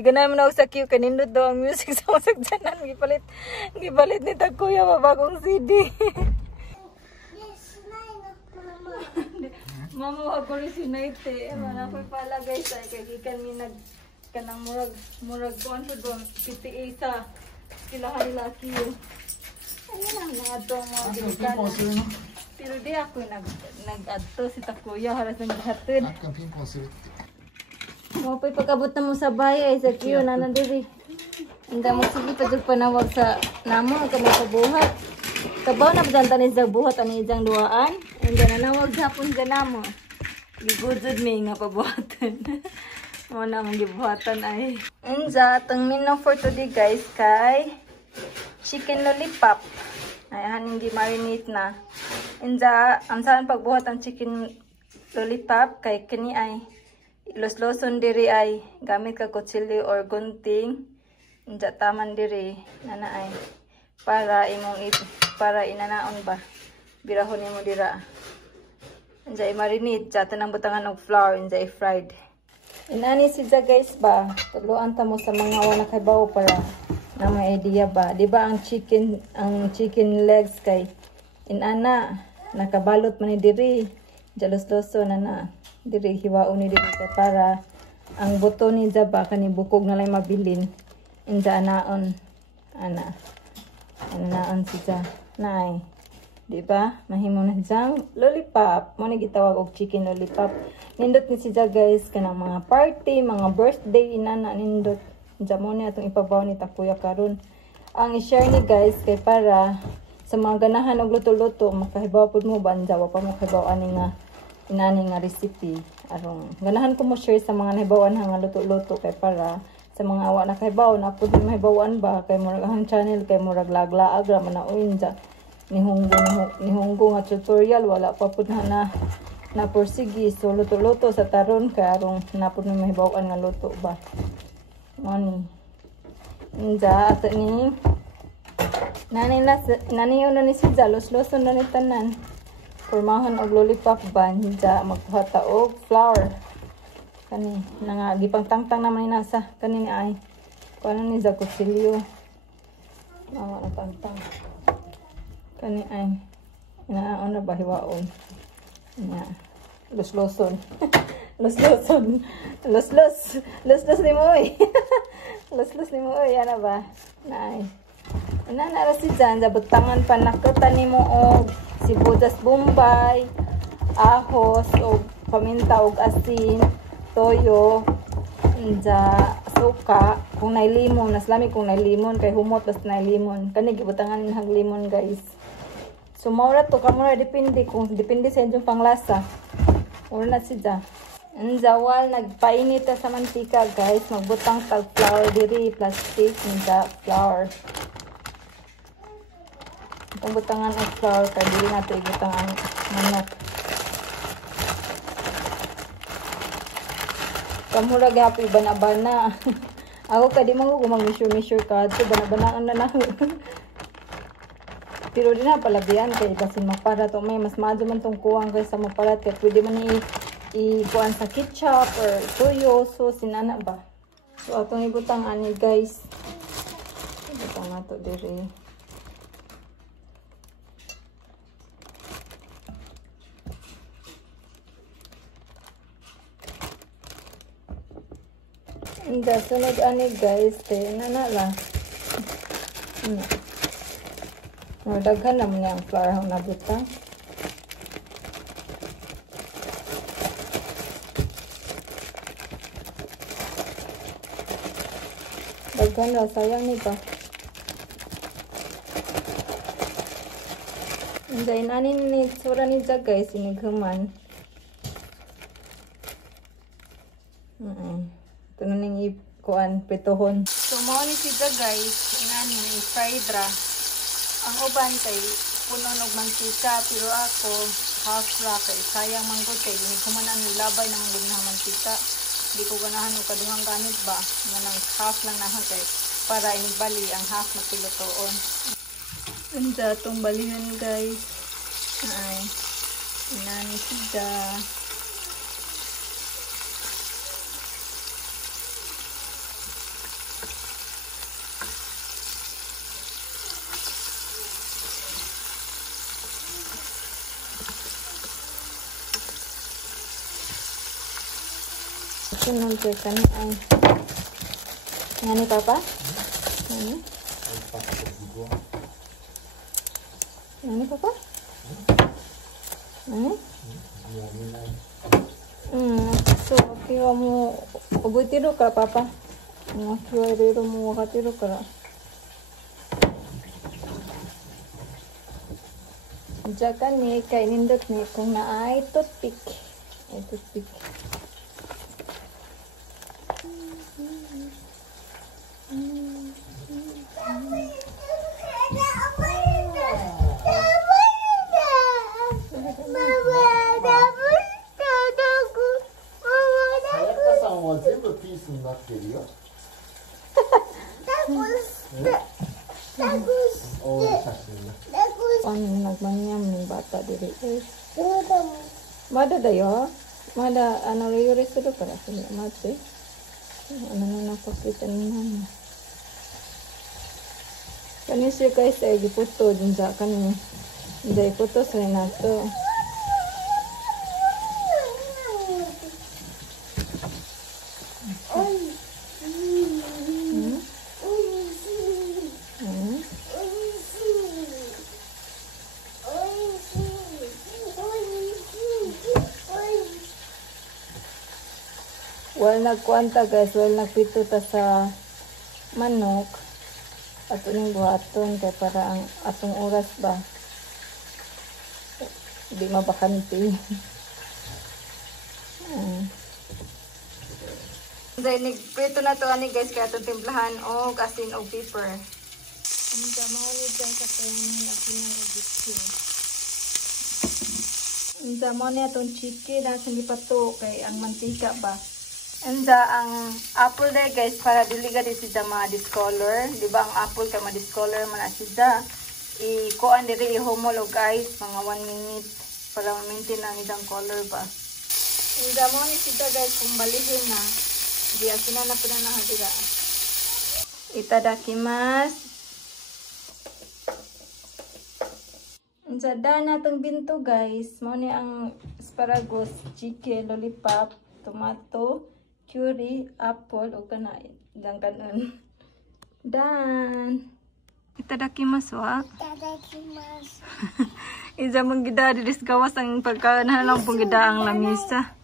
Di ganahan man ako sa queue kanindot daw ang music sa masagdanan. Gipalit ni Takuya bagong CD. Mama wa ko rin sinayte. Mana ko pala guys ay kay gikan mi nag kanang murag kuan sa doon PTA sa silahan nila queue. Ano lang mga to mga gikan. Pero di ako nag-adto si Takuya haras nang gihatid. Mo pay pagabot na mo sa bahay ay sa queue na nandiri. Anda mo sige pa jud panawag sa namo kami pabuhat. Kabaw na pagdantanin sa buhat ani ijang duaan. Anda nanawag hapon sa namo. Gigudzod mi nga pabuhatan. Mo na mong gibuhatan ay. Anja atong menu for today guys kay chicken lollipop. Ay hindi marinate na. Anja ang saan pagbuhat ang chicken lollipop kay kini ay los-loson diri ay gamit ka kutsilyo or gunting. Anja taman diri nana ay para inanaon ba birahon nimo dira. Anja i-marinate sa tanang butangan og flour anja i-fried. Inani siya guys ba tuluan ta mo sa mga wala kay bawo para na may idea ba di ba ang chicken legs kay inana nakabalot man ni diri jalos-loso na diri hiwaon ni diri para ang buto ni ba kani bukog na lay mabilin inja anaon anaon siya nay di ba mahimo na jang lollipop mo ni gitawag og chicken lollipop nindot ni siya guys kanang mga party mga birthday inana nindot inja mo ni atong ipabaw ni Takuya karon ang i-share ni guys kay para sa mga ganahan og luto-luto makahibaw pud mo banja wa pa mo kahibaw ani nga inani nga recipe arong ganahan ko mo share sa mga nahibawan nga luto-luto kay para sa mga awa na kahibaw na pud mahibawan ba kay murag ang channel kay murag laglaag ra man na unja ni hunggo nga tutorial wala pa pud na porsigi so luto-luto sa taron kay arong na pud mahibawan nga luto ba money inja ato ni nani uno ni si los-loson na ni tanan pormahan og lollipop banja magkuha og flour kani nga gipangtangtang naman ni nasa kani ni ay kuno ni za kutsilyo mga natangtang kani ay inaon na bahiwaon nya los-loson los ni mo oy los ni mo oy ana ba nay nara si Jan butangan pa nakutan nimo og sibuyas bombay, ahos o paminta og asin, toyo, inja suka, kung nay limon, naslami kung nay limon kay humot basta nay limon. Kani gibutangan ni hag limon guys. So maura to kamura depende sa inyong panglasa. Ura na siya. Inja wal nagpainit sa mantika guys, magbutang tag flour diri plastic inja flour. Itong butangan ng flour, kaya dili natin ibutang ang manok. Kamura gapi, bana-bana. Ako kadi mo kung mag-measure ka. So, bana-banaan na lang. Pero di na palabihan kaya kasi mapara to. May mas maado man tong kuwang kaysa maparat. Kaya pwede man i-kuhan sa ketchup or toyo. So, sinana ba? So, atong ibutang ani guys. Ibutang na to diri. Inda sunod ani guys kay nanala. Daghan naman yang flour hang nabutang. Daghan ra sayang ni ba. Inda inani ni sura ni guys inighuman. Ito na ning ikuan petohon. So mao ni siya guys, inani fried ra. Ang uban kay puno og mantika pero ako half ra kay sayang manggod kay ini kumanan ni labay nang gunang mantika. Di ko ganahan og kaduhang ganit ba, manang half lang na kay para inibali ang half na pilutoon. Anda tong balihan guys. Ay. Inani siya. sunod kay kani ay. Ngani papa? Ngani? Ngani papa? Ngani? So, kiwa mo ubutiro ka papa. Mga kiwa mo wakatiro ka. Jaga ni kay nindot ni kung naay toothpick. Ay toothpick. Nagmanyam ng bata diri. Mada dayo. Mada ano yures ko para sa mate. Ano na napakitan naman. Kani siya guys ay giputo din sa kani. Hindi puto sa nato. Well, nagkuanta guys, well, nagpito ta sa manok at uning buhaton kaya para ang atong oras ba di mabakanti. Then, nagprito na to ani guys kaya itong timplahan o asin o pepper. Ang damaw ni dyan sa itong nakinagagitsin. Ang damaw niya itong chicken na sangipato kay ang mantika ba. Anda ang apple there guys para diliga di sida ma-discolor. Di ba ang apple kay ma-discolor man na sida. I-kuan diri i-homolo guys mga 1 minute para ma-maintain ang isang color ba. Anda mo ni sida guys kung balihin na. Di asina na pina na hadira. Itadakimasu. Anda na itong binto guys. Mo ni ang asparagus, chicken, lollipop, tomato, curry, apple, o kanain. Dan kanon. Dan. Itadakimasu wa. Itadakimasu. Iza mong gida diris gawas ang pagkaanahan lang pong gida ang lamisa.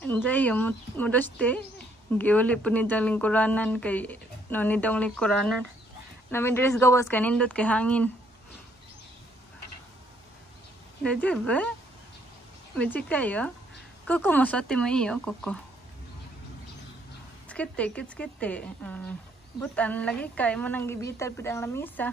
Anjay yung mudoste. Giuli po ni dang lingkuranan kay no ni dang lingkuranan. Namin diris gawas kanindot kay hangin. Dadi ba? Medyo kayo? Koko mo sati mo iyo, koko. Kitskete. Butan, lagi kay mo nang gibital pid ang lamisa.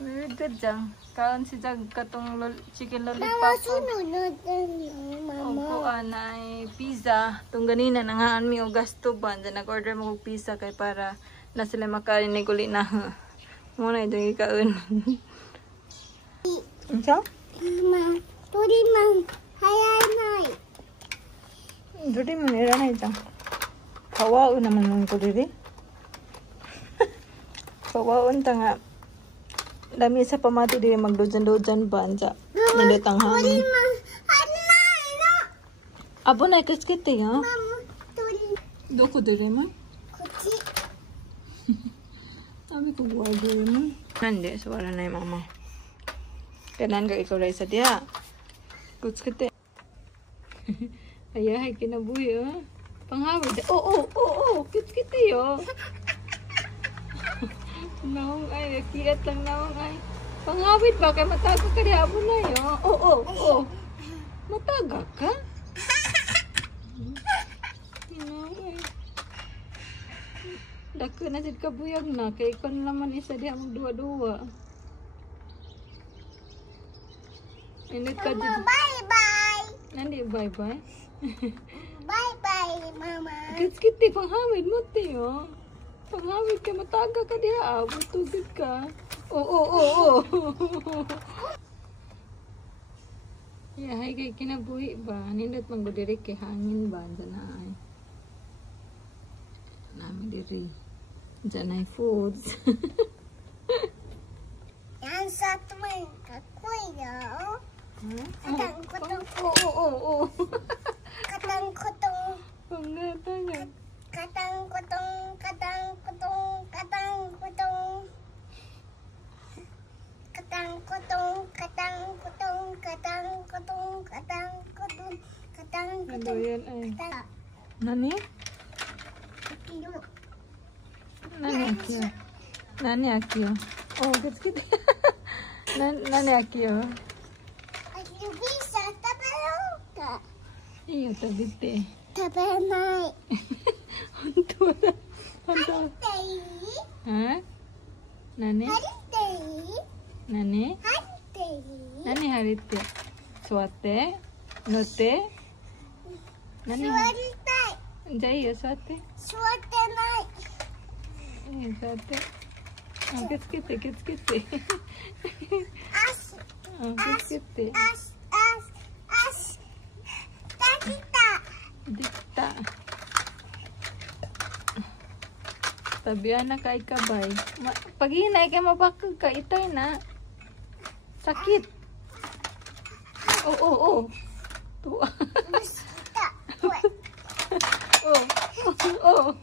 Very good jang. Kaon si Jag katong chicken lollipop. Mama, sunod mama. Opo, anay pizza. Tung ganina nangaan mi og gasto ba. Nag-order mo og pizza kay para na sila makain ni uli na. Muna itong ikaon. Unsa? Mama, turi man. Hayanay. Dudi mo nira na ito. Kawaon naman nung ko diri. Kawaon ta nga. Dami sa pamati diri magdojan-dojan ba ansa. Nindotang hangin. Abo na kiskiti ha. Doko diri man. Kuchi. Sabi ko buhay diri man. Nandi suara na yung mama. Kanan ka ikaw rin sa diya. Kiskiti. Ayahay kinabuhi oh. Panghawid. Oo. Kit-kiti oh. Nawang ay. Kiat lang nawang ay. Panghawid ba? Kaya mataga ka diya mo na yun. Oo. Mataga ka? Nawang ay. Dako na sid kabuyag na. Kaya ikaw naman isa diya magduwa-duwa. Mama, bye-bye. Nandi bye-bye? Bye-bye, mama. Kits-kiti, panghawid mo, tiyo. Panghawid ka, mataga ka diya. Butugid ka. Oo. Yahay kay kinabuhi ba? Nindot manggudirik kay hangin ba? Diyan na ay. Namin diri. Diyan ay foods. Yan sa tumay kakuya. Oo. Katang-kutong. Ano yan ay? Nani? Nani Akio? Nani Akio? Oh, kita. Nani Akio? Iyo, tabite. Honto da. Honto. Ha? Nani? Nani? Nani harite? Suate? Note? Nani?じゃあいいよ、座って。座って。受け付けて、受け付けて。受け付けて。できた。Tabi anak kay kabay. Pag hinay kay mabakag ka, itay na. Sakit. Oh. Tuwa. Oh.